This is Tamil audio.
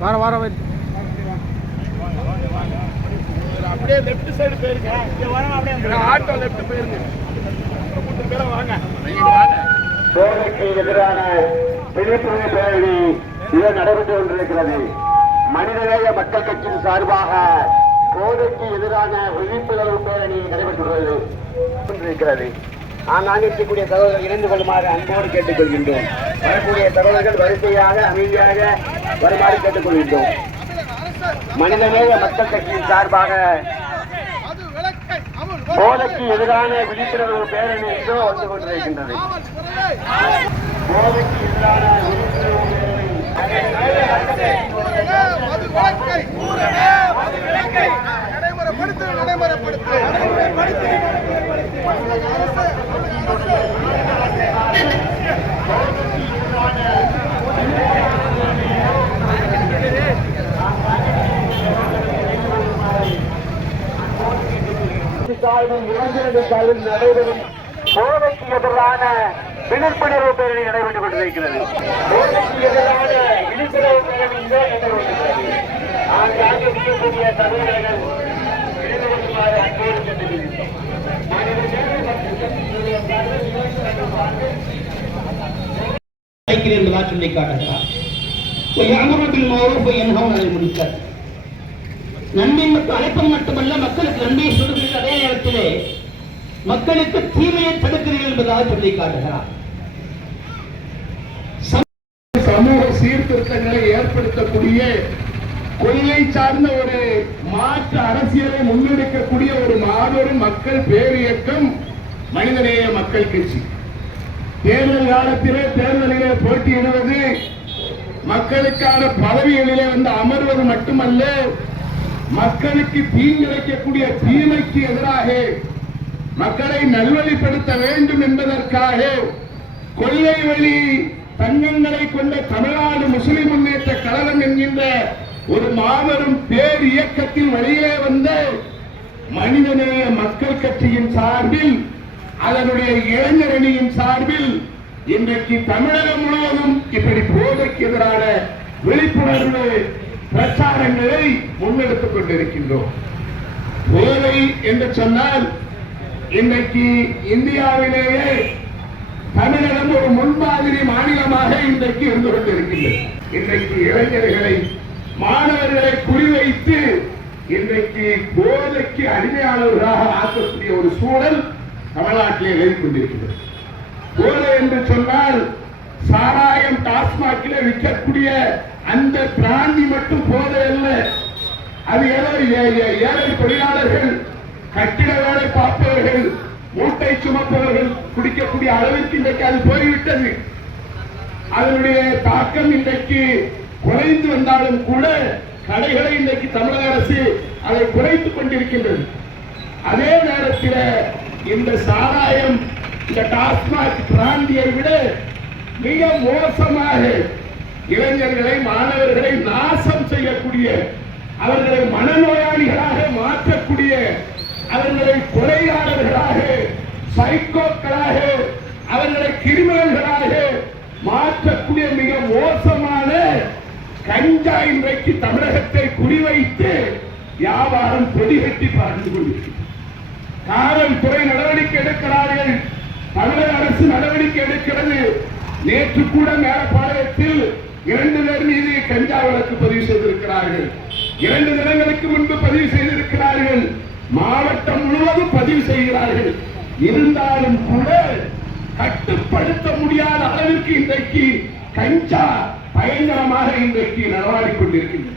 வார வாரம் அப்படியே லெஃப்ட் சைடு போயிருங்க. இங்க வரணும் அப்படியே ஆட்டோ லெஃப்ட் போயிருங்க. மூணு பேரும் வாங்க நீங்க வாங்க. கோவைக்கு எதிரான விழிப்புணர்வு பேரணி இது நடைபெற்று கொண்டிருக்கிறது. மனிதநேய மக்கள் கட்சியின் சார்பாக கோவைக்கு எதிரான விழிப்புணர்வு பேரணி நடைபெற்றுள்ளது. கொண்டிருக்கிறது. ஆனால் இருக்கக்கூடிய தகவல்கள் இணைந்து கொள்ளுமாறு அன்போடு கேட்டுக்கொள்கின்றோம். வரக்கூடிய தகவல்கள் வரிசையாக அமைதியாக வருமாறு கேட்டுக்கொள்கின்றோம். மனிதநேய மக்கள் கட்சியின் சார்பாக போதைக்கு எதிரான விழிப்புணர்வு பேரணி இதோ வந்து கொண்டிருக்கின்றது. போதைக்கு எதிரான விழிப்புணர்வு நடைமுறைப்படுத்து நடைமுறைப்படுத்து நடைமுறைப்படுத்து சார்பில் இளைஞரது சார்பில் நடைபெறும் போதைக்கு எதிரான விழிப்புணர்வு பேரணி நடைபெற்றுக் கொண்டிருக்கிறது. போதைக்கு எதிரான விழிப்புணர்வு பேரணி இதோ நடைபெறுகிறது ஆங்காங்கே இருக்கக்கூடிய தமிழர்கள் இணைந்து அன்போடு கேட்டுக்கொள்கிறோம் அழைக்கிறேன் சொல்லி காட்டுகிறார் யாமரத்தில் மௌரூப் என்கவும் அதை முடித்தார் நன்மை மற்றும் மட்டுமல்ல மக்களுக்கு நன்மையை சொல்லுகின்ற அதே நேரத்திலே மக்களுக்கு தீமையை தடுக்கிறீர்கள் என்பதாக சொல்லி காட்டுகிறார். சமூக சீர்திருத்தங்களை ஏற்படுத்தக்கூடிய கொள்கை சார்ந்த ஒரு மாற்று அரசியலை முன்னெடுக்கக்கூடிய ஒரு மாபெரும் மக்கள் பேரியக்கம் மனிதநேய மக்கள் கட்சி. தேர்தல் காலத்திலே தேர்தலிலே போட்டியிடுவது மக்களுக்கான பதவிகளிலே வந்து அமர்வது மட்டுமல்ல மக்களுக்கு தீங்கிழைக்கக்கூடிய தீமைக்கு எதிராக மக்களை நல்வழிப்படுத்த வேண்டும் என்பதற்காக கொள்ளை வழி தங்கங்களை கொண்ட தமிழ்நாடு முஸ்லிம் முன்னேற்ற கழகம் என்கின்ற ஒரு மாபெரும் பேர் இயக்கத்தின் வழியே வந்த மனிதநேய மக்கள் கட்சியின் சார்பில் அதனுடைய இளைஞரணியின் சார்பில் இன்றைக்கு தமிழகம் முழுவதும் இப்படி போதைக்கு எதிரான விழிப்புணர்வு பிரச்சாரங்களை முன்னெடுத்துக் கொண்டிருக்கின்றோம். போதை என்று சொன்னால் இன்றைக்கு இந்தியாவிலேயே தமிழகம் ஒரு முன்மாதிரி மாநிலமாக இன்றைக்கு இருந்து கொண்டிருக்கின்றது. இன்றைக்கு இளைஞர்களை மாணவர்களை குறிவைத்து இன்றைக்கு போதைக்கு அடிமையாளர்களாக ஆக்கக்கூடிய ஒரு சூழல் தமிழ்நாட்டிலே நிலவி கொண்டிருக்கிறது போதை என்று சொன்னால் சாராயம் டாஸ்மாகிலே விற்கக்கூடிய அந்த பிராந்தி மட்டும் போதை அல்ல. அது ஏதோ ஏழை தொழிலாளர்கள் கட்டிட வேலை பார்ப்பவர்கள் மூட்டை சுமப்பவர்கள் குடிக்கக்கூடிய அளவிற்கு இன்றைக்கு அது போய்விட்டது. அதனுடைய தாக்கம் இன்றைக்கு குறைந்து வந்தாலும் கூட கடைகளை இன்றைக்கு தமிழக அரசு அதை குறைத்துக் கொண்டிருக்கின்றது. அதே நேரத்தில் இந்த சாராயம் இந்த டாஸ்மாக் பிராந்தியை விட மிக மோசமாக இளைஞர்களை மாணவர்களை நாசம் செய்யக்கூடிய அவர்களை மனநோயாளிகளாக மாற்றக்கூடிய அவர்களை கொலையாளர்களாக சைக்கோக்களாக அவர்களை கிரிமினல்களாக மாற்றக்கூடிய மிக மோசமான கஞ்சா இன்றைக்கு தமிழகத்தை குறிவைத்து வியாபாரம் கொடிகட்டி பார்த்து கொண்டிருக்கிறது. காவல்துறை நடவடிக்கை எடுக்கிறார்கள். தமிழக அரசு நடவடிக்கை எடுக்கிறது. நேற்று கூட மேலப்பாளையத்தில் இரண்டு பேர் மீது கஞ்சா வழக்கு பதிவு செய்திருக்கிறார்கள். இரண்டு தினங்களுக்கு முன்பு பதிவு செய்திருக்கிறார்கள். மாவட்டம் முழுவதும் பதிவு செய்கிறார்கள். இருந்தாலும் கூட கட்டுப்படுத்த முடியாத அளவிற்கு இன்றைக்கு கஞ்சா பயங்கரமாக இன்றைக்கு நடவாடிக் கொண்டிருக்கின்றன